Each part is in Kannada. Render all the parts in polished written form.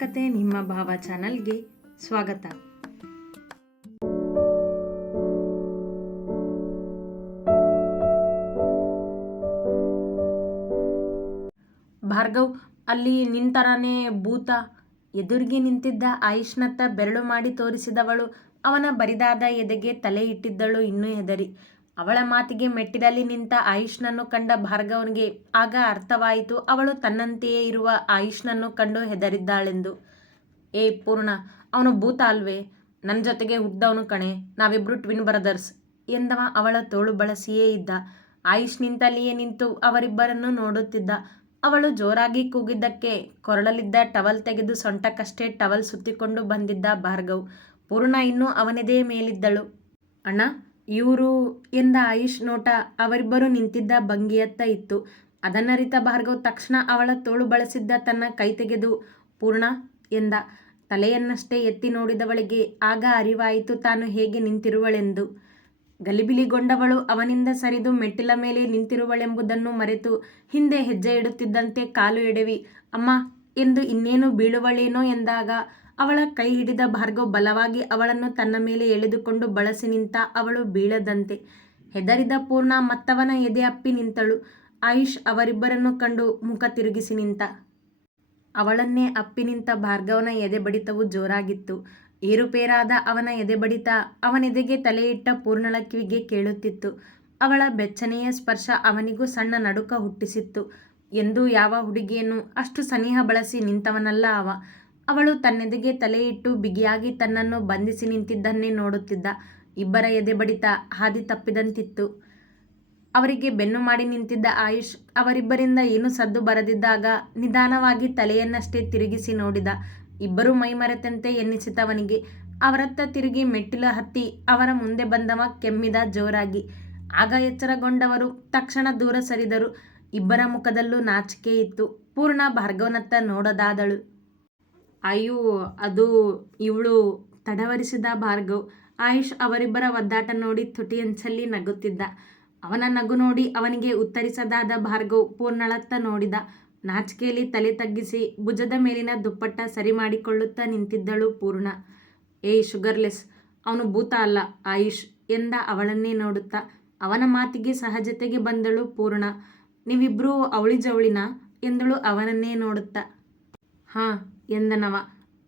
ಕತೆ ನಿಮ್ಮ ಭಾವ ಚಾನಲ್ಗೆ ಸ್ವಾಗತ. ಭಾರ್ಗವ್ ಅಲ್ಲಿ ನಿಂತರಾನೇ ಭೂತ. ಎದುರಿಗೆ ನಿಂತಿದ್ದ ಆಯುಷ್ನತ್ತ ಬೆರಳು ಮಾಡಿ ತೋರಿಸಿದವಳು ಅವನ ಬರಿದಾದ ಎದೆಗೆ ತಲೆ ಇಟ್ಟಿದ್ದಳು ಇನ್ನೂ ಹೆದರಿ. ಅವಳ ಮಾತಿಗೆ ಮೆಟ್ಟಿಲಲ್ಲಿ ನಿಂತ ಆಯುಷ್ನನ್ನು ಕಂಡ ಭಾರ್ಗವನಿಗೆ ಆಗ ಅರ್ಥವಾಯಿತು ಅವಳು ತನ್ನಂತೆಯೇ ಇರುವ ಆಯುಷ್ನನ್ನು ಕಂಡು ಹೆದರಿದ್ದಾಳೆಂದು. ಏ ಪೂರ್ಣ, ಅವನು ಭೂತ ಅಲ್ವೇ? ನನ್ನ ಜೊತೆಗೆ ಹುಟ್ಟಿದವನು ಕಣೆ, ನಾವಿಬ್ರು ಟ್ವಿನ್ ಬ್ರದರ್ಸ್ ಎಂದವ ಅವಳ ತೋಳು ಬಳಸಿಯೇ ಇದ್ದ. ಆಯುಷ್ ನಿಂತಲ್ಲಿಯೇ ನಿಂತು ಅವರಿಬ್ಬರನ್ನು ನೋಡುತ್ತಿದ್ದ. ಅವಳು ಜೋರಾಗಿ ಕೂಗಿದ್ದಕ್ಕೆ ಕೊರಳಲ್ಲಿದ್ದ ಟವಲ್ ತೆಗೆದು ಸೊಂಟಕ್ಕಷ್ಟೇ ಟವಲ್ ಸುತ್ತಿಕೊಂಡು ಬಂದಿದ್ದ ಭಾರ್ಗವ್. ಪೂರ್ಣ ಇನ್ನೂ ಅವನದೇ ಮೇಲಿದ್ದಳು. ಅಣ್ಣ, ಇವರು ಎಂದ ಆಯುಷ್ ನೋಟ ಅವರಿಬ್ಬರು ನಿಂತಿದ್ದ ಭಂಗಿಯತ್ತ ಇತ್ತು. ಅದನ್ನರಿತ ಭಾರ್ಗವ್ ತಕ್ಷಣ ಅವಳ ತೋಳು ಬಳಸಿದ್ದ ತನ್ನ ಕೈ ತೆಗೆದು ಪೂರ್ಣ ಎಂದ. ತಲೆಯನ್ನಷ್ಟೇ ಎತ್ತಿ ನೋಡಿದವಳಿಗೆ ಆಗ ಅರಿವಾಯಿತು ತಾನು ಹೇಗೆ ನಿಂತಿರುವಳೆಂದು. ಗಲಿಬಿಲಿಗೊಂಡವಳು ಅವನಿಂದ ಸರಿದು ಮೆಟ್ಟಿಲ ಮೇಲೆ ನಿಂತಿರುವಳೆಂಬುದನ್ನು ಮರೆತು ಹಿಂದೆ ಹೆಜ್ಜೆ ಇಡುತ್ತಿದ್ದಂತೆ ಕಾಲು ಎಡವಿ ಅಮ್ಮ ಎಂದು ಇನ್ನೇನು ಬೀಳುವಳೇನೋ ಎಂದಾಗ ಅವಳ ಕೈ ಹಿಡಿದ ಭಾರ್ಗವ್ ಬಲವಾಗಿ ಅವಳನ್ನು ತನ್ನ ಮೇಲೆ ಎಳೆದುಕೊಂಡು ಬಳಸಿ ನಿಂತ. ಅವಳು ಬೀಳದಂತೆ ಹೆದರಿದ ಪೂರ್ಣ ಮತ್ತವನ ಎದೆ ಅಪ್ಪಿ ನಿಂತಳು. ಆಯುಷ್ ಅವರಿಬ್ಬರನ್ನು ಕಂಡು ಮುಖ ತಿರುಗಿಸಿ ನಿಂತ. ಅವಳನ್ನೇ ಅಪ್ಪಿ ನಿಂತ ಭಾರ್ಗವನ ಎದೆ ಬಡಿತವು ಜೋರಾಗಿತ್ತು. ಏರುಪೇರಾದ ಅವನ ಎದೆ ಬಡಿತ ಅವನೆದೆಗೆ ತಲೆ ಇಟ್ಟ ಪೂರ್ಣಳ ಕಿವಿಗೆ ಕೇಳುತ್ತಿತ್ತು. ಅವಳ ಬೆಚ್ಚನೆಯ ಸ್ಪರ್ಶ ಅವನಿಗೂ ಸಣ್ಣ ನಡುಕ ಹುಟ್ಟಿಸಿತ್ತು. ಎಂದೂ ಯಾವ ಹುಡುಗಿಯನ್ನು ಅಷ್ಟು ಸನಿಹ ಬಳಸಿ ನಿಂತವನಲ್ಲ ಅವ. ಅವಳು ತನ್ನೆದೆಗೆ ತಲೆ ಇಟ್ಟು ಬಿಗಿಯಾಗಿ ತನ್ನನ್ನು ಬಂಧಿಸಿ ನಿಂತಿದ್ದನ್ನೇ ನೋಡುತ್ತಿದ್ದ. ಇಬ್ಬರ ಎದೆ ಬಡಿತ ಹಾದಿ ತಪ್ಪಿದಂತಿತ್ತು. ಅವರಿಗೆ ಬೆನ್ನು ಮಾಡಿ ನಿಂತಿದ್ದ ಆಯುಷ್ ಅವರಿಬ್ಬರಿಂದ ಏನೂ ಸದ್ದು ಬರದಿದ್ದಾಗ ನಿಧಾನವಾಗಿ ತಲೆಯನ್ನಷ್ಟೇ ತಿರುಗಿಸಿ ನೋಡಿದ. ಇಬ್ಬರೂ ಮೈಮರೆತಂತೆ ಎನ್ನಿಸಿತವನಿಗೆ. ಅವರತ್ತ ತಿರುಗಿ ಮೆಟ್ಟಿಲು ಹತ್ತಿ ಅವರ ಮುಂದೆ ಬಂದವ ಕೆಮ್ಮಿದ ಜೋರಾಗಿ. ಆಗ ಎಚ್ಚರಗೊಂಡವರು ತಕ್ಷಣ ದೂರ ಸರಿದರು. ಇಬ್ಬರ ಮುಖದಲ್ಲೂ ನಾಚಿಕೆ ಇತ್ತು. ಪೂರ್ಣ ಭಾರ್ಗವನತ್ತ ನೋಡದಾದಳು. ಅಯ್ಯೋ, ಅದು ಇವಳು ತಡವರಿಸಿದ ಭಾರ್ಗವ್. ಆಯುಷ್ ಅವರಿಬ್ಬರ ಒದ್ದಾಟ ನೋಡಿ ತುಟಿಯಂಚಲ್ಲಿ ನಗುತ್ತಿದ್ದ. ಅವನ ನಗು ನೋಡಿ ಅವನಿಗೆ ಉತ್ತರಿಸದಾದ ಭಾರ್ಗವ್ ಪೂರ್ಣಳತ್ತ ನೋಡಿದ. ನಾಚಿಕೆಯಲ್ಲಿ ತಲೆ ತಗ್ಗಿಸಿ ಭುಜದ ಮೇಲಿನ ದುಪ್ಪಟ್ಟ ಸರಿ ಮಾಡಿಕೊಳ್ಳುತ್ತಾ ನಿಂತಿದ್ದಳು ಪೂರ್ಣ. ಏಯ್ ಶುಗರ್ಲೆಸ್, ಅವನು ಭೂತ ಅಲ್ಲ ಆಯುಷ್ ಎಂದ ಅವಳನ್ನೇ ನೋಡುತ್ತಾ. ಅವನ ಮಾತಿಗೆ ಸಹಜತೆಗೆ ಬಂದಳು ಪೂರ್ಣ. ನೀವಿಬ್ರೂ ಅವಳಿ ಜವಳಿನಾ ಎಂದಳು ಅವನನ್ನೇ ನೋಡುತ್ತಾ. ಹಾಂ ಎಂದನವ.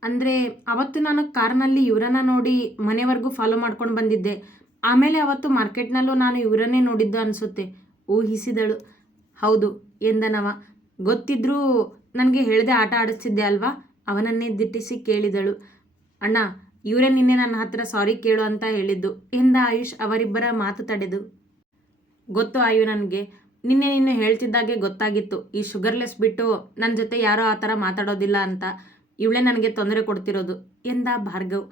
ಅಂದರೆ ಅವತ್ತು ನಾನು ಕಾರ್ನಲ್ಲಿ ಇವರನ್ನ ನೋಡಿ ಮನೆವರೆಗೂ ಫಾಲೋ ಮಾಡ್ಕೊಂಡು ಬಂದಿದ್ದೆ. ಆಮೇಲೆ ಅವತ್ತು ಮಾರ್ಕೆಟ್ನಲ್ಲೂ ನಾನು ಇವರನ್ನೇ ನೋಡಿದ್ದು ಅನಿಸುತ್ತೆ ಊಹಿಸಿದಳು. ಹೌದು ಎಂದನವ. ಗೊತ್ತಿದ್ರೂ ನನಗೆ ಹೇಳದೆ ಆಟ ಆಡಿಸ್ತಿದ್ದೆ ಅಲ್ವಾ? ಅವನನ್ನೇ ದಿಟ್ಟಿಸಿ ಕೇಳಿದಳು. ಅಣ್ಣ, ಇವರೇ ನಿನ್ನೆ ನನ್ನ ಹತ್ರ ಸಾರಿ ಕೇಳು ಅಂತ ಹೇಳಿದ್ದು ಎಂದ ಆಯುಷ್ ಅವರಿಬ್ಬರ ಮಾತು ತಡೆದು. ಗೊತ್ತು ಆಯು, ನನಗೆ ನಿನ್ನೆ ನೀನು ಹೇಳ್ತಿದ್ದಾಗೆ ಗೊತ್ತಾಗಿತ್ತು ಈ ಶುಗರ್ಲೆಸ್ ಬಿಟ್ಟು ನನ್ನ ಜೊತೆ ಯಾರೋ ಆ ಥರ ಮಾತಾಡೋದಿಲ್ಲ ಅಂತ. ಇವಳೇ ನನಗೆ ತೊಂದರೆ ಕೊಡ್ತಿರೋದು ಎಂದ ಭಾರ್ಗವ್.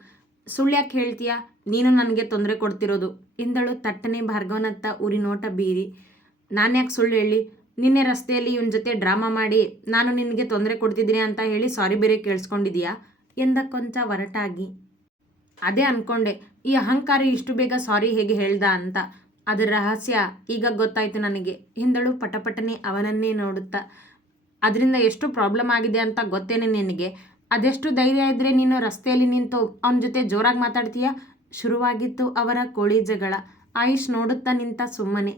ಸುಳ್ಳ್ಯಾಕೆ ಹೇಳ್ತೀಯಾ? ನೀನು ನನಗೆ ತೊಂದರೆ ಕೊಡ್ತಿರೋದು ಎಂದಳು ತಟ್ಟನೆ ಭಾರ್ಗವನತ್ತ ಉರಿ ನೋಟ ಬೀರಿ. ನಾನ್ಯಾಕೆ ಸುಳ್ಳು ಹೇಳಿ? ನಿನ್ನೆ ರಸ್ತೆಯಲ್ಲಿ ಇವನ ಜೊತೆ ಡ್ರಾಮಾ ಮಾಡಿ ನಾನು ನಿನಗೆ ತೊಂದರೆ ಕೊಡ್ತಿದ್ದೀನಿ ಅಂತ ಹೇಳಿ ಸಾರಿ ಬೇರೆ ಕೇಳಿಸ್ಕೊಂಡಿದೀಯಾ ಎಂದ ಕೊಂಚ ಒರಟಾಗಿ. ಅದೇ ಅಂದ್ಕೊಂಡೆ, ಈ ಅಹಂಕಾರಿ ಇಷ್ಟು ಬೇಗ ಸಾರಿ ಹೇಗೆ ಹೇಳ್ದ ಅಂತ. ಅದರ ರಹಸ್ಯ ಈಗ ಗೊತ್ತಾಯ್ತು ನನಗೆ ಎಂದಳು ಪಟಪಟನೆ ಅವನನ್ನೇ ನೋಡುತ್ತಾ. ಅದರಿಂದ ಎಷ್ಟು ಪ್ರಾಬ್ಲಮ್ ಆಗಿದೆ ಅಂತ ಗೊತ್ತೇನೆ ನಿನಗೆ? ಅದೆಷ್ಟು ಧೈರ್ಯ ಇದ್ದರೆ ನೀನು ರಸ್ತೆಯಲ್ಲಿ ನಿಂತು ಅವನ ಜೊತೆ ಜೋರಾಗಿ ಮಾತಾಡ್ತೀಯಾ? ಶುರುವಾಗಿತ್ತು ಅವರ ಕೋಳಿ ಜಗಳ. ಆಯುಷ್ ನೋಡುತ್ತಾ ನಿಂತ ಸುಮ್ಮನೆ.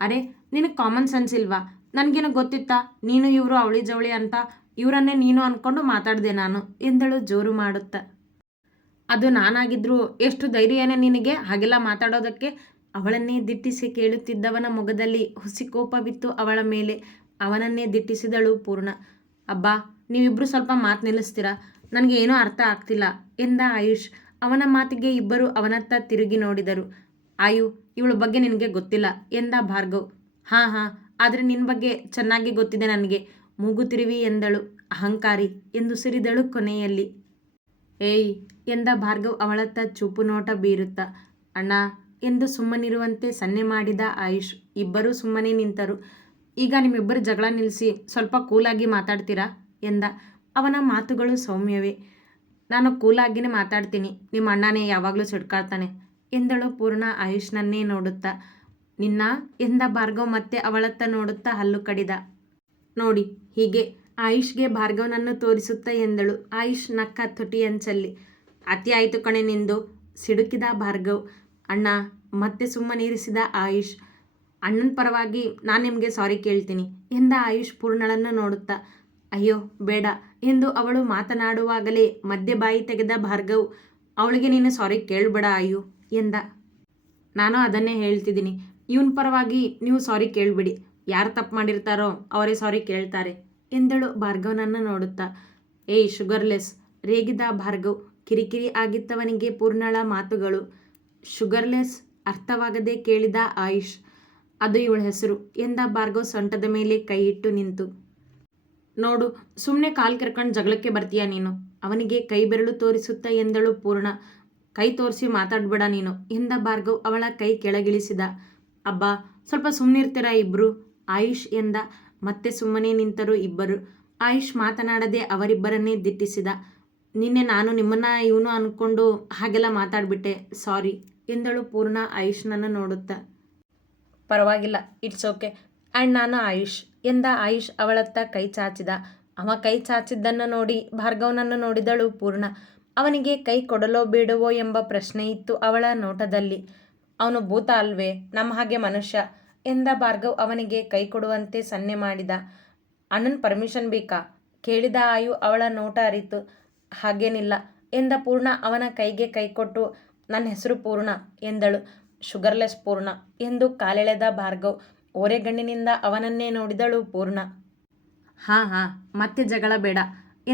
ಅರೆ, ನಿನಗೆ ಕಾಮನ್ ಸೆನ್ಸ್ ಇಲ್ವಾ? ನನಗೇನು ಗೊತ್ತಿತ್ತಾ ನೀನು ಇವರು ಅವಳಿ ಜವಳಿ ಅಂತ? ಇವರನ್ನೇ ನೀನು ಅಂದ್ಕೊಂಡು ಮಾತಾಡಿದೆ ನಾನು ಎಂದಳು ಜೋರು ಮಾಡುತ್ತಾ. ಅದು ನಾನಾಗಿದ್ರೂ ಎಷ್ಟು ಧೈರ್ಯನೇ ನಿನಗೆ ಹಾಗೆಲ್ಲ ಮಾತಾಡೋದಕ್ಕೆ? ಅವಳನ್ನೇ ದಿಟ್ಟಿಸಿ ಕೇಳುತ್ತಿದ್ದವನ ಮೊಗದಲ್ಲಿ ಹುಸಿ ಕೋಪವಿತ್ತು ಅವಳ ಮೇಲೆ. ಅವನನ್ನೇ ದಿಟ್ಟಿಸಿದಳು ಪೂರ್ಣ. ಅಬ್ಬಾ, ನೀವಿಬ್ಬರು ಸ್ವಲ್ಪ ಮಾತು ನಿಲ್ಲಿಸ್ತೀರಾ? ನನಗೆ ಏನೂ ಅರ್ಥ ಆಗ್ತಿಲ್ಲ ಎಂದ ಆಯುಷ್. ಅವನ ಮಾತಿಗೆ ಇಬ್ಬರು ಅವನತ್ತ ತಿರುಗಿ ನೋಡಿದರು. ಆಯು, ಇವಳ ಬಗ್ಗೆ ನಿನಗೆ ಗೊತ್ತಿಲ್ಲ ಎಂದ ಭಾರ್ಗವ್. ಹಾಂ ಹಾಂ, ಆದರೆ ನಿನ್ನ ಬಗ್ಗೆ ಚೆನ್ನಾಗಿ ಗೊತ್ತಿದೆ ನನಗೆ ಮೂಗು ತಿರುವಿ ಎಂದಳು. ಅಹಂಕಾರಿ ಎಂದು ಸಿರಿದಳು ಕೊನೆಯಲ್ಲಿ. ಏಯ್ ಎಂದ ಭಾರ್ಗವ್ ಅವಳತ್ತ ಚೂಪು ನೋಟ ಬೀರುತ್ತಾ. ಅಣ್ಣ ಎಂದು ಸುಮ್ಮನಿರುವಂತೆ ಸನ್ನೆ ಮಾಡಿದ ಆಯುಷ್. ಇಬ್ಬರೂ ಸುಮ್ಮನೆ ನಿಂತರು. ಈಗ ನಿಮ್ಮಿಬ್ಬರು ಜಗಳ ನಿಲ್ಲಿಸಿ ಸ್ವಲ್ಪ ಕೂಲಾಗಿ ಮಾತಾಡ್ತೀರಾ ಎಂದ. ಅವನ ಮಾತುಗಳು ಸೌಮ್ಯವೇ. ನಾನು ಕೂಲಾಗಿನೇ ಮಾತಾಡ್ತೀನಿ, ನಿಮ್ಮ ಅಣ್ಣನೇ ಯಾವಾಗಲೂ ಸಿಡ್ಕಾಳ್ತಾನೆ ಎಂದಳು ಪೂರ್ಣ ಆಯುಷ್ನನ್ನೇ ನೋಡುತ್ತಾ. ನಿನ್ನ ಎಂದ ಭಾರ್ಗವ್ ಮತ್ತೆ ಅವಳತ್ತ ನೋಡುತ್ತಾ ಹಲ್ಲು ಕಡಿದ. ನೋಡಿ, ಹೀಗೆ ಆಯುಷ್ಗೆ ಭಾರ್ಗವನನ್ನು ತೋರಿಸುತ್ತಾ ಎಂದಳು. ಆಯುಷ್ ನಕ್ಕ ತುಟಿಯಂಚಲ್ಲಿ. ಅತಿ ಆಯಿತು ಕಣೆ ನಿಂದು, ಸಿಡುಕಿದ ಭಾರ್ಗವ್. ಅಣ್ಣ ಮತ್ತೆ ಸುಮ್ಮನಿರಿಸಿದ ಆಯುಷ್. ಅಣ್ಣನ ಪರವಾಗಿ ನಾನು ನಿಮಗೆ ಸಾರಿ ಕೇಳ್ತೀನಿ ಎಂದ ಆಯುಷ್ ಪೂರ್ಣಳನ್ನು ನೋಡುತ್ತಾ. ಅಯ್ಯೋ ಬೇಡ ಎಂದು ಅವಳು ಮಾತನಾಡುವಾಗಲೇ ಮಧ್ಯೆ ಬಾಯಿ ತೆಗೆದ ಭಾರ್ಗವ್. ಅವಳಿಗೆ ನೀನು ಸಾರಿ ಕೇಳಬೇಡ ಆಯು ಎಂದ. ನಾನು ಅದನ್ನೇ ಹೇಳ್ತಿದ್ದೀನಿ, ಇವನ ಪರವಾಗಿ ನೀವು ಸಾರಿ ಕೇಳಬೇಡಿ. ಯಾರು ತಪ್ಪು ಮಾಡಿರ್ತಾರೋ ಅವರೇ ಸಾರಿ ಕೇಳ್ತಾರೆ ಎಂದಳು ಭಾರ್ಗವನನ್ನು ನೋಡುತ್ತಾ. ಏಯ್ ಶುಗರ್ಲೆಸ್, ರೇಗಿದ ಭಾರ್ಗವ್. ಕಿರಿಕಿರಿ ಆಗಿತ್ತವನಿಗೆ ಪೂರ್ಣಳ ಮಾತುಗಳು. ಶುಗರ್ಲೆಸ್ ಅರ್ಥವಾಗದೆ ಕೇಳಿದ ಆಯುಷ್. ಅದು ಇವಳ ಹೆಸರು ಎಂದ ಭಾರ್ಗವ್ ಸೊಂಟದ ಮೇಲೆ ಕೈ ಇಟ್ಟು ನಿಂತು. ನೋಡು, ಸುಮ್ಮನೆ ಕಾಲು ಕೆರ್ಕೊಂಡು ಜಗಳಕ್ಕೆ ಬರ್ತೀಯ ನೀನು, ಅವನಿಗೆ ಕೈ ಬೆರಳು ತೋರಿಸುತ್ತಾ ಎಂದಳು ಪೂರ್ಣ. ಕೈ ತೋರಿಸಿ ಮಾತಾಡ್ಬೇಡ ನೀನು ಎಂದ ಭಾರ್ಗವ್ ಅವಳ ಕೈ ಕೆಳಗಿಳಿಸಿದ. ಅಬ್ಬಾ ಸ್ವಲ್ಪ ಸುಮ್ಮನಿರ್ತೀರಾ ಇಬ್ರು ಆಯುಷ್ ಎಂದ. ಮತ್ತೆ ಸುಮ್ಮನೆ ನಿಂತರು ಇಬ್ಬರು. ಆಯುಷ್ ಮಾತನಾಡದೆ ಅವರಿಬ್ಬರನ್ನೇ ದಿಟ್ಟಿಸಿದ. ನಿನ್ನೆ ನಾನು ನಿಮ್ಮನ್ನ ಇವನು ಅಂದ್ಕೊಂಡು ಹಾಗೆಲ್ಲ ಮಾತಾಡ್ಬಿಟ್ಟೆ, ಸಾರಿ ಎಂದಳು ಪೂರ್ಣ ಆಯುಷ್ನನ್ನು ನೋಡುತ್ತಾ. ಪರವಾಗಿಲ್ಲ, ಇಟ್ಸ್ ಓಕೆ. ಆ್ಯಂಡ್ ನಾನು ಆಯುಷ್ ಎಂದ ಆಯುಷ್ ಅವಳತ್ತ ಕೈ ಚಾಚಿದ. ಅವ ಕೈ ಚಾಚಿದ್ದನ್ನು ನೋಡಿ ಭಾರ್ಗವನನ್ನು ನೋಡಿದಳು ಪೂರ್ಣ. ಅವನಿಗೆ ಕೈ ಕೊಡಲೋ ಬೇಡವೋ ಎಂಬ ಪ್ರಶ್ನೆ ಇತ್ತು ಅವಳ ನೋಟದಲ್ಲಿ. ಅವನು ಭೂತ ಅಲ್ವೇ, ನಮ್ಮ ಹಾಗೆ ಮನುಷ್ಯ ಎಂದ ಭಾರ್ಗವ್ ಅವನಿಗೆ ಕೈ ಕೊಡುವಂತೆ ಸನ್ನೆ ಮಾಡಿದ. ಅಣ್ಣನ ಪರ್ಮಿಷನ್ ಬೇಕಾ ಕೇಳಿದ ಆಯು. ಅವಳ ನೋಟ ಅರಿತು. ಹಾಗೇನಿಲ್ಲ ಎಂದ ಪೂರ್ಣ ಅವನ ಕೈಗೆ ಕೈ ಕೊಟ್ಟು. ನನ್ನ ಹೆಸರು ಪೂರ್ಣ ಎಂದಳು. ಶುಗರ್ಲೆಸ್ ಪೂರ್ಣ ಎಂದು ಕಾಲೆಳೆದ ಭಾರ್ಗವ್. ಓರೆಗಣ್ಣಿನಿಂದ ಅವನನ್ನೇ ನೋಡಿದಳು ಪೂರ್ಣ. ಹಾಂ ಮತ್ತೆ ಜಗಳ ಬೇಡ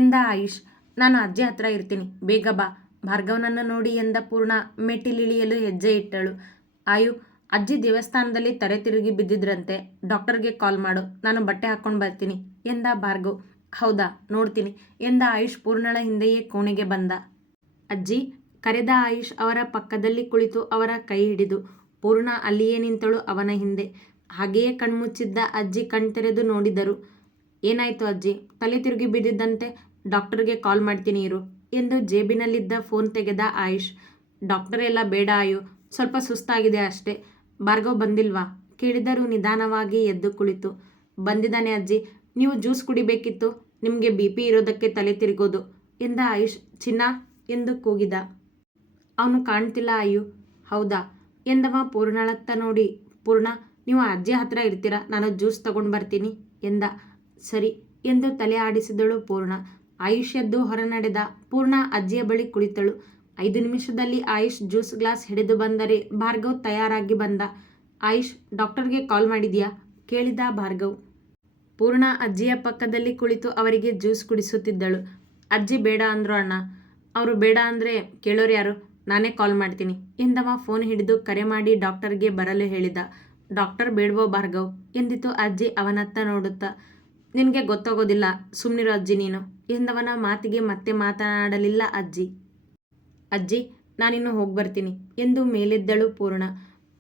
ಎಂದ ಆಯುಷ್. ನಾನು ಅಜ್ಜಿ ಹತ್ರ ಇರ್ತೀನಿ, ಬೇಗ ಬಾ ಭಾರ್ಗವನನ್ನು ನೋಡಿ ಎಂದ ಪೂರ್ಣ ಮೆಟ್ಟಿಲಿಳಿಯಲು ಹೆಜ್ಜೆ ಇಟ್ಟಳು. ಆಯು, ಅಜ್ಜಿ ದೇವಸ್ಥಾನದಲ್ಲಿ ತಲೆ ತಿರುಗಿ ಬಿದ್ದಿದ್ರಂತೆ, ಡಾಕ್ಟರ್ಗೆ ಕಾಲ್ ಮಾಡು, ನಾನು ಬಟ್ಟೆ ಹಾಕ್ಕೊಂಡು ಬರ್ತೀನಿ ಎಂದ ಭಾರ್ಗವ್. ಹೌದಾ, ನೋಡ್ತೀನಿ ಎಂದ ಆಯುಷ್ ಪೂರ್ಣಳ ಹಿಂದೆಯೇ ಕೋಣೆಗೆ ಬಂದ. ಅಜ್ಜಿ ಕರೆದ ಆಯುಷ್ ಅವರ ಪಕ್ಕದಲ್ಲಿ ಕುಳಿತು ಅವರ ಕೈ ಹಿಡಿದು. ಪೂರ್ಣ ಅಲ್ಲಿಯೇ ನಿಂತಳು ಅವನ ಹಿಂದೆ. ಹಾಗೆಯೇ ಕಣ್ಮುಚ್ಚಿದ್ದ ಅಜ್ಜಿ ಕಣ್ತೆರೆದು ನೋಡಿದರು. ಏನಾಯ್ತು ಅಜ್ಜಿ, ತಲೆ ತಿರುಗಿ ಬಿದ್ದಿದ್ದಂತೆ, ಡಾಕ್ಟರ್ಗೆ ಕಾಲ್ ಮಾಡ್ತೀನಿ ಇರು ಎಂದು ಜೇಬಿನಲ್ಲಿದ್ದ ಫೋನ್ ತೆಗೆದ ಆಯುಷ್. ಡಾಕ್ಟರ್ ಎಲ್ಲ ಬೇಡ ಆಯು, ಸ್ವಲ್ಪ ಸುಸ್ತಾಗಿದೆ ಅಷ್ಟೇ. ಭಾರ್ಗವ್ ಬಂದಿಲ್ವಾ ಕೇಳಿದರು ನಿಧಾನವಾಗಿ ಎದ್ದು ಕುಳಿತು. ಬಂದಿದ್ದಾನೆ ಅಜ್ಜಿ, ನೀವು ಜ್ಯೂಸ್ ಕುಡಿಬೇಕಿತ್ತು, ನಿಮಗೆ BP ಇರೋದಕ್ಕೆ ತಲೆ ತಿರುಗೋದು ಎಂದ ಆಯುಷ್. ಚಿನ್ನ ಎಂದು ಕೂಗಿದ. ಅವನು ಕಾಣ್ತಿಲ್ಲ ಆಯು. ಹೌದಾ ಎಂದವ ಪೂರ್ಣಳತ್ತ ನೋಡಿ. ಪೂರ್ಣ, ನೀವು ಅಜ್ಜಿ ಹತ್ರ ಇರ್ತೀರಾ, ನಾನು ಜ್ಯೂಸ್ ತಗೊಂಡು ಬರ್ತೀನಿ ಎಂದ. ಸರಿ ಎಂದು ತಲೆ ಆಡಿಸಿದಳು ಪೂರ್ಣ. ಆಯುಷ್ ಎದ್ದು ಹೊರ ನಡೆದ. ಪೂರ್ಣ ಅಜ್ಜಿಯ ಬಳಿ ಕುಳಿತಳು. 5 ನಿಮಿಷದಲ್ಲಿ ಆಯುಷ್ ಜ್ಯೂಸ್ ಗ್ಲಾಸ್ ಹಿಡಿದು ಬಂದರೆ ಭಾರ್ಗವ್ ತಯಾರಾಗಿ ಬಂದ. ಆಯುಷ್, ಡಾಕ್ಟರ್ಗೆ ಕಾಲ್ ಮಾಡಿದ್ಯಾ ಕೇಳಿದ ಭಾರ್ಗವ್. ಪೂರ್ಣ ಅಜ್ಜಿಯ ಪಕ್ಕದಲ್ಲಿ ಕುಳಿತು ಅವರಿಗೆ ಜ್ಯೂಸ್ ಕುಡಿಸುತ್ತಿದ್ದಳು. ಅಜ್ಜಿ ಬೇಡ ಅಂದ್ರು ಅಣ್ಣ. ಅವರು ಬೇಡ ಅಂದರೆ ಕೇಳೋರು ಯಾರು, ನಾನೇ ಕಾಲ್ ಮಾಡ್ತೀನಿ ಎಂದವ ಫೋನ್ ಹಿಡಿದು ಕರೆ ಮಾಡಿ ಡಾಕ್ಟರ್ಗೆ ಬರಲು ಹೇಳಿದ. ಡಾಕ್ಟರ್ ಬೇಡವೋ ಭಾರ್ಗವ್ ಎಂದಿತು ಅಜ್ಜಿ ಅವನತ್ತ ನೋಡುತ್ತಾ. ನಿನಗೆ ಗೊತ್ತಾಗೋದಿಲ್ಲ, ಸುಮ್ಮನಿರೋ ಅಜ್ಜಿ ನೀನು ಎಂದವನ ಮಾತಿಗೆ ಮತ್ತೆ ಮಾತನಾಡಲಿಲ್ಲ ಅಜ್ಜಿ. ಅಜ್ಜಿ, ನಾನಿನ್ನು ಹೋಗಿ ಬರ್ತೀನಿ ಎಂದು ಮೇಲೆದ್ದಳು ಪೂರ್ಣ.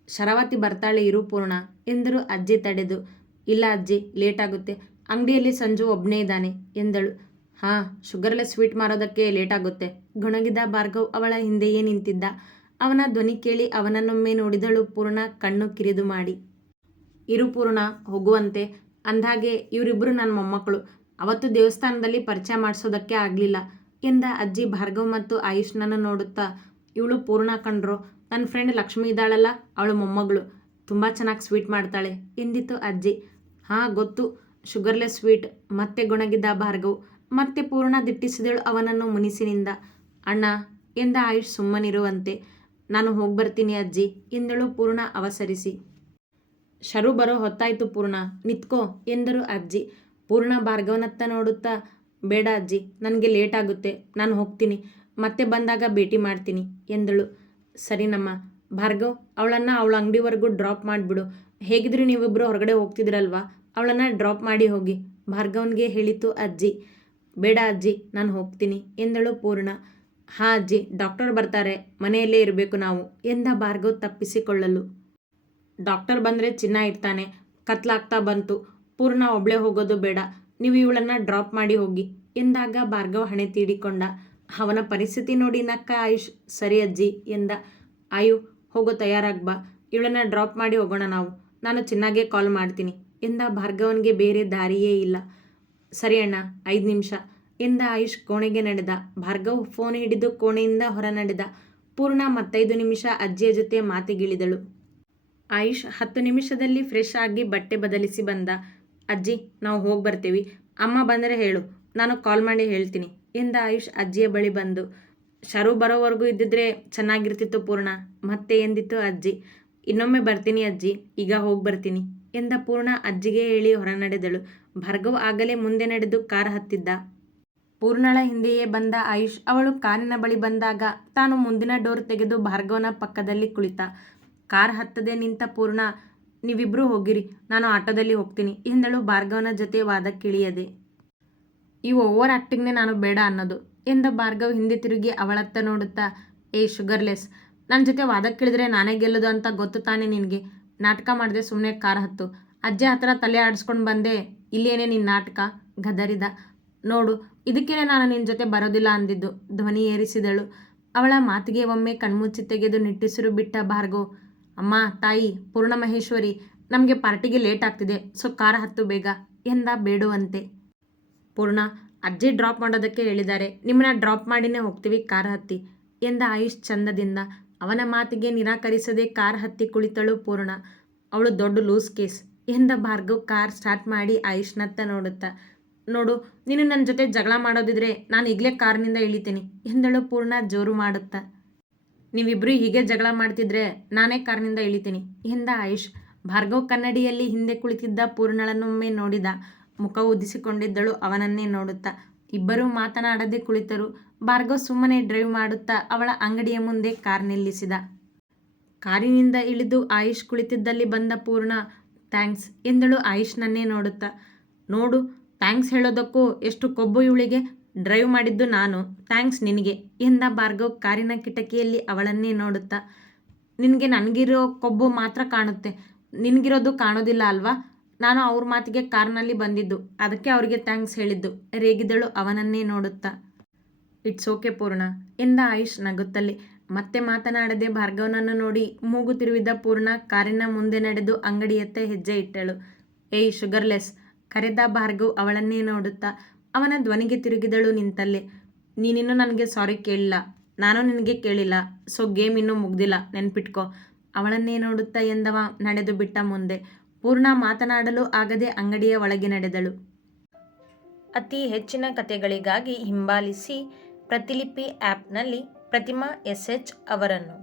ಶರಾವತಿ ಬರ್ತಾಳೆ ಇರು ಪೂರ್ಣ ಎಂದರು ಅಜ್ಜಿ ತಡೆದು. ಇಲ್ಲ ಅಜ್ಜಿ, ಲೇಟ್ ಆಗುತ್ತೆ, ಅಂಗಡಿಯಲ್ಲಿ ಸಂಜು ಒಬ್ಬನೇ ಇದ್ದಾನೆ ಎಂದಳು. ಹಾಂ, ಶುಗರ್ಲೆಸ್ ಸ್ವೀಟ್ ಮಾರೋದಕ್ಕೆ ಲೇಟ್ ಆಗುತ್ತೆ ಗೊಣಗಿದ ಭಾರ್ಗವ್ ಅವಳ ಹಿಂದೆಯೇ ನಿಂತಿದ್ದ. ಅವನ ಧ್ವನಿ ಕೇಳಿ ಅವನನ್ನೊಮ್ಮೆ ನೋಡಿದಳು ಪೂರ್ಣ ಕಣ್ಣು ಕಿರಿದು ಮಾಡಿ. ಇರು ಪೂರ್ಣ, ಹೋಗುವಂತೆ. ಅಂದಾಗೆ ಇವರಿಬ್ಬರು ನನ್ನ ಮೊಮ್ಮಕ್ಕಳು, ಅವತ್ತು ದೇವಸ್ಥಾನದಲ್ಲಿ ಪರಿಚಯ ಮಾಡಿಸೋದಕ್ಕೆ ಆಗಲಿಲ್ಲ ಎಂದ ಅಜ್ಜಿ ಭಾರ್ಗವ್ ಮತ್ತು ಆಯುಷ್ನನ್ನು ನೋಡುತ್ತಾ. ಇವಳು ಪೂರ್ಣ ಕಣ್ರೋ, ನನ್ನ ಫ್ರೆಂಡ್ ಲಕ್ಷ್ಮಿ ಇದ್ದಾಳಲ್ಲ, ಅವಳು ಮೊಮ್ಮಗಳು, ತುಂಬ ಚೆನ್ನಾಗಿ ಸ್ವೀಟ್ ಮಾಡ್ತಾಳೆ ಎಂದಿತು ಅಜ್ಜಿ. ಹಾಂ ಗೊತ್ತು, ಶುಗರ್ಲೆಸ್ ಸ್ವೀಟ್ ಮತ್ತೆ ಗೊಣಗಿದ ಭಾರ್ಗವ್. ಮತ್ತೆ ಪೂರ್ಣ ದಿಟ್ಟಿಸಿದಳು ಅವನನ್ನು ಮುನಿಸಿನಿಂದ. ಅಣ್ಣ ಎಂದ ಆಯುಷ್ ಸುಮ್ಮನಿರುವಂತೆ. ನಾನು ಹೋಗಿ ಬರ್ತೀನಿ ಅಜ್ಜಿ ಎಂದಳು ಪೂರ್ಣ ಅವಸರಿಸಿ. ಶರು ಬರೋ ಹೊತ್ತಾಯಿತು ಪೂರ್ಣ, ನಿತ್ಕೋ ಎಂದರು ಅಜ್ಜಿ. ಪೂರ್ಣ ಭಾರ್ಗವನತ್ತ ನೋಡುತ್ತಾ. ಬೇಡ ಅಜ್ಜಿ, ನನಗೆ ಲೇಟ್ ಆಗುತ್ತೆ, ನಾನು ಹೋಗ್ತೀನಿ, ಮತ್ತೆ ಬಂದಾಗ ಭೇಟಿ ಮಾಡ್ತೀನಿ ಎಂದಳು. ಸರಿನಮ್ಮ. ಭಾರ್ಗವ್, ಅವಳನ್ನು ಅವಳ ಅಂಗಡಿವರೆಗೂ ಡ್ರಾಪ್ ಮಾಡಿಬಿಡು. ಹೇಗಿದ್ರು ನೀವಿಬ್ಬರು ಹೊರಗಡೆ ಹೋಗ್ತಿದ್ರಲ್ವಾ, ಅವಳನ್ನು ಡ್ರಾಪ್ ಮಾಡಿ ಹೋಗಿ ಭಾರ್ಗವನ್ಗೆ ಹೇಳಿತು ಅಜ್ಜಿ. ಬೇಡ ಅಜ್ಜಿ, ನಾನು ಹೋಗ್ತೀನಿ ಎಂದಳು ಪೂರ್ಣ. ಹಾಂ ಅಜ್ಜಿ, ಡಾಕ್ಟರ್ ಬರ್ತಾರೆ, ಮನೆಯಲ್ಲೇ ಇರಬೇಕು ನಾವು ಎಂದ ಭಾರ್ಗವ್ ತಪ್ಪಿಸಿಕೊಳ್ಳಲು. ಡಾಕ್ಟರ್ ಬಂದರೆ ಚಿನ್ನ ಇರ್ತಾನೆ, ಕತ್ಲಾಗ್ತಾ ಬಂತು, ಪೂರ್ಣ ಒಬ್ಳೆ ಹೋಗೋದು ಬೇಡ, ನೀವು ಇವಳನ್ನು ಡ್ರಾಪ್ ಮಾಡಿ ಹೋಗಿ ಎಂದಾಗ ಭಾರ್ಗವ್ ಹಣೆ ತೀಡಿಕೊಂಡ. ಅವನ ಪರಿಸ್ಥಿತಿ ನೋಡಿ ನಕ್ಕ ಆಯುಷ್. ಸರಿ ಅಜ್ಜಿ ಎಂದ. ಆಯು, ಹೋಗೋ ತಯಾರಾಗ್ಬಾ, ಇವಳನ್ನು ಡ್ರಾಪ್ ಮಾಡಿ ಹೋಗೋಣ ನಾವು, ನಾನು ಚಿನ್ನಾಗೆ ಕಾಲ್ ಮಾಡ್ತೀನಿ ಎಂದ ಭಾರ್ಗವನ್ಗೆ ಬೇರೆ ದಾರಿಯೇ ಇಲ್ಲ. ಸರಿ ಅಣ್ಣ, 5 ನಿಮಿಷ ಎಂದ ಆಯುಷ್ ಕೋಣೆಗೆ ನಡೆದ. ಭಾರ್ಗವ್ ಫೋನ್ ಹಿಡಿದು ಕೋಣೆಯಿಂದ ಹೊರ ನಡೆದ. ಪೂರ್ಣ ಮತ್ತೈದು ನಿಮಿಷ ಅಜ್ಜಿಯ ಜೊತೆ ಮಾತಿಗಿಳಿದಳು. ಆಯುಷ್ 10 ನಿಮಿಷದಲ್ಲಿ ಫ್ರೆಶ್ ಆಗಿ ಬಟ್ಟೆ ಬದಲಿಸಿ ಬಂದ. ಅಜ್ಜಿ, ನಾವು ಹೋಗಿ ಬರ್ತೀವಿ. ಅಮ್ಮ ಬಂದರೆ ಹೇಳು, ನಾನು ಕಾಲ್ ಮಾಡಿ ಹೇಳ್ತೀನಿ ಎಂದ ಆಯುಷ್ ಅಜ್ಜಿಯ ಬಳಿ ಬಂದು. ಶರು ಬರೋವರೆಗೂ ಇದ್ದಿದ್ರೆ ಚೆನ್ನಾಗಿರ್ತಿತ್ತು ಪೂರ್ಣ, ಮತ್ತೆ ಎಂದಿತ್ತು ಅಜ್ಜಿ. ಇನ್ನೊಮ್ಮೆ ಬರ್ತೀನಿ ಅಜ್ಜಿ, ಈಗ ಹೋಗಿ ಬರ್ತೀನಿ ಎಂದ ಪೂರ್ಣ ಅಜ್ಜಿಗೆ ಹೇಳಿ ಹೊರ ನಡೆದಳು. ಭಾರ್ಗವ್ ಆಗಲೇ ಮುಂದೆ ನಡೆದು ಕಾರ್ ಹತ್ತಿದ್ದ. ಪೂರ್ಣಳ ಹಿಂದೆಯೇ ಬಂದ ಆಯುಷ್ ಅವಳು ಕಾರಿನ ಬಳಿ ಬಂದಾಗ ತಾನು ಮುಂದಿನ ಡೋರ್ ತೆಗೆದು ಭಾರ್ಗವನ ಪಕ್ಕದಲ್ಲಿ ಕುಳಿತ. ಕಾರ್ ಹತ್ತದೆ ನಿಂತ ಪೂರ್ಣ, ನೀವಿಬ್ರೂ ಹೋಗಿರಿ, ನಾನು ಆಟೋದಲ್ಲಿ ಹೋಗ್ತೀನಿ ಎಂದಳು ಭಾರ್ಗವನ ಜೊತೆ ವಾದಕ್ಕಿಳಿಯದೆ. ಈ ಓವರ್ ಆ್ಯಕ್ಟಿಂಗ್ನೇ ನಾನು ಬೇಡ ಅನ್ನೋದು ಎಂದ ಭಾರ್ಗವ್ ಹಿಂದೆ ತಿರುಗಿ ಅವಳತ್ತ ನೋಡುತ್ತಾ. ಶುಗರ್ಲೆಸ್, ನನ್ನ ಜೊತೆ ವಾದಕ್ಕಿಳಿದ್ರೆ ನಾನೇ ಗೆಲ್ಲೋದು ಅಂತ ಗೊತ್ತು ತಾನೇ ನಿನಗೆ. ನಾಟಕ ಮಾಡಿದೆ, ಸುಮ್ಮನೆ ಕಾರ್ ಹತ್ತು. ಅಜ್ಜಿ ಹತ್ರ ತಲೆ ಆಡಿಸ್ಕೊಂಡು ಬಂದೆ, ಇಲ್ಲೇನೇ ನಿನ್ನ ನಾಟಕ ಗದರಿದ. ನೋಡು, ಇದಕ್ಕೇನೆ ನಾನು ನಿನ್ನ ಜೊತೆ ಬರೋದಿಲ್ಲ ಅಂದಿದ್ದು ಧ್ವನಿ ಏರಿಸಿದಳು. ಅವಳ ಮಾತಿಗೆ ಒಮ್ಮೆ ಕಣ್ಮುಚ್ಚಿ ತೆಗೆದು ನಿಟ್ಟುಸಿರು ಬಿಟ್ಟ ಭಾರ್ಗವ್. ಅಮ್ಮ, ತಾಯಿ, ಪೂರ್ಣ ಮಹೇಶ್ವರಿ, ನಮಗೆ ಪಾರ್ಟಿಗೆ ಲೇಟ್ ಆಗ್ತಿದೆ, ಸೊ ಕಾರ್ ಹತ್ತು ಬೇಗ ಎಂದ ಬೇಡುವಂತೆ. ಪೂರ್ಣ, ಅಜ್ಜಿ ಡ್ರಾಪ್ ಮಾಡೋದಕ್ಕೆ ಹೇಳಿದ್ದಾರೆ, ನಿಮ್ಮನ್ನ ಡ್ರಾಪ್ ಮಾಡಿನೇ ಹೋಗ್ತೀವಿ, ಕಾರ್ ಹತ್ತಿ ಎಂದ ಆಯುಷ್ ಚಂದದಿಂದ. ಅವನ ಮಾತಿಗೆ ನಿರಾಕರಿಸದೆ ಕಾರ್ ಹತ್ತಿ ಕುಳಿತಳು ಪೂರ್ಣ. ಅವಳು ದೊಡ್ಡ ಲೂಸ್ ಕೇಸ್ ಎಂದ ಭಾರ್ಗವ್ ಕಾರ್ ಸ್ಟಾರ್ಟ್ ಮಾಡಿ ಆಯುಷ್ನತ್ತ ನೋಡುತ್ತಾ. ನೋಡು, ನೀನು ನನ್ನ ಜೊತೆ ಜಗಳ ಮಾಡೋದಿದ್ರೆ ನಾನು ಈಗಲೇ ಕಾರ್ನಿಂದ ಇಳಿತೀನಿ ಎಂದಳು ಪೂರ್ಣ ಜೋರು ಮಾಡುತ್ತಾ. ನೀವಿಬ್ಬರು ಹೀಗೆ ಜಗಳ ಮಾಡ್ತಿದ್ರೆ ನಾನೇ ಕಾರ್ನಿಂದ ಇಳಿತೀನಿ ಎಂದ ಆಯುಷ್. ಭಾರ್ಗವ್ ಕನ್ನಡಿಯಲ್ಲಿ ಹಿಂದೆ ಕುಳಿತಿದ್ದ ಪೂರ್ಣಳನ್ನೊಮ್ಮೆ ನೋಡಿದ. ಮುಖ ಉದಿಸಿಕೊಂಡಿದ್ದಳು ಅವನನ್ನೇ ನೋಡುತ್ತಾ. ಇಬ್ಬರೂ ಮಾತನಾಡದೆ ಕುಳಿತರು. ಭಾರ್ಗವ್ ಸುಮ್ಮನೆ ಡ್ರೈವ್ ಮಾಡುತ್ತಾ ಅವಳ ಅಂಗಡಿಯ ಮುಂದೆ ಕಾರ್ ನಿಲ್ಲಿಸಿದ. ಕಾರಿನಿಂದ ಇಳಿದು ಆಯುಷ್ ಕುಳಿತಿದ್ದಲ್ಲಿ ಬಂದ ಪೂರ್ಣ, ಥ್ಯಾಂಕ್ಸ್ ಎಂದಳು ಆಯುಷ್ನನ್ನೇ ನೋಡುತ್ತಾ. ನೋಡು, ಥ್ಯಾಂಕ್ಸ್ ಹೇಳೋದಕ್ಕೂ ಎಷ್ಟು ಕೊಬ್ಬು ಇವಳಿಗೆ. ಡ್ರೈವ್ ಮಾಡಿದ್ದು ನಾನು, ಥ್ಯಾಂಕ್ಸ್ ನಿನಗೆ ಎಂದ ಭಾರ್ಗವ್ ಕಾರಿನ ಕಿಟಕಿಯಲ್ಲಿ ಅವಳನ್ನೇ ನೋಡುತ್ತಾ. ನಿನಗೆ ನನಗಿರೋ ಕೊಬ್ಬು ಮಾತ್ರ ಕಾಣುತ್ತೆ, ನಿನಗಿರೋದು ಕಾಣೋದಿಲ್ಲ ಅಲ್ವಾ. ನಾನು ಅವ್ರ ಮಾತಿಗೆ ಕಾರ್ನಲ್ಲಿ ಬಂದಿದ್ದು, ಅದಕ್ಕೆ ಅವರಿಗೆ ಥ್ಯಾಂಕ್ಸ್ ಹೇಳಿದ್ದು ರೇಗಿದಳು ಅವನನ್ನೇ ನೋಡುತ್ತಾ. ಇಟ್ಸ್ ಓಕೆ ಪೂರ್ಣ ಎಂದ ಆಯುಷ್ ನಗುತ್ತಲೇ. ಮತ್ತೆ ಮಾತನಾಡದೆ ಭಾರ್ಗವನನ್ನು ನೋಡಿ ಮೂಗು ತಿರುವಿದ ಪೂರ್ಣ ಕಾರಿನ ಮುಂದೆ ನಡೆದು ಅಂಗಡಿಯತ್ತ ಹೆಜ್ಜೆ ಇಟ್ಟಳು. ಶುಗರ್ಲೆಸ್ ಕರೆದ ಭಾರ್ಗವ್ ಅವಳನ್ನೇ ನೋಡುತ್ತಾ. ಅವನ ಧ್ವನಿಗೆ ತಿರುಗಿದಳು ನಿಂತಲ್ಲೇ. ನೀನಿನ್ನೂ ನನಗೆ ಸಾರಿ ಕೇಳಿಲ್ಲ, ನಾನು ನಿನಗೆ ಕೇಳಿಲ್ಲ, ಸೊ ಗೇಮ್ ಇನ್ನೂ ಮುಗ್ದಿಲ್ಲ, ನೆನ್ಪಿಟ್ಕೋ ಅವಳನ್ನೇ ನೋಡುತ್ತಾ ಎಂದವ ನಡೆದು ಬಿಟ್ಟ ಮುಂದೆ. ಪೂರ್ಣ ಮಾತನಾಡಲು ಆಗದೆ ಅಂಗಡಿಯ ಒಳಗೆ ನಡೆದಳು. ಅತಿ ಹೆಚ್ಚಿನ ಕಥೆಗಳಿಗಾಗಿ ಹಿಂಬಾಲಿಸಿ ಪ್ರತಿಲಿಪಿ ಆ್ಯಪ್ನಲ್ಲಿ ಪ್ರತಿಮಾ SH ಅವರನ್ನು.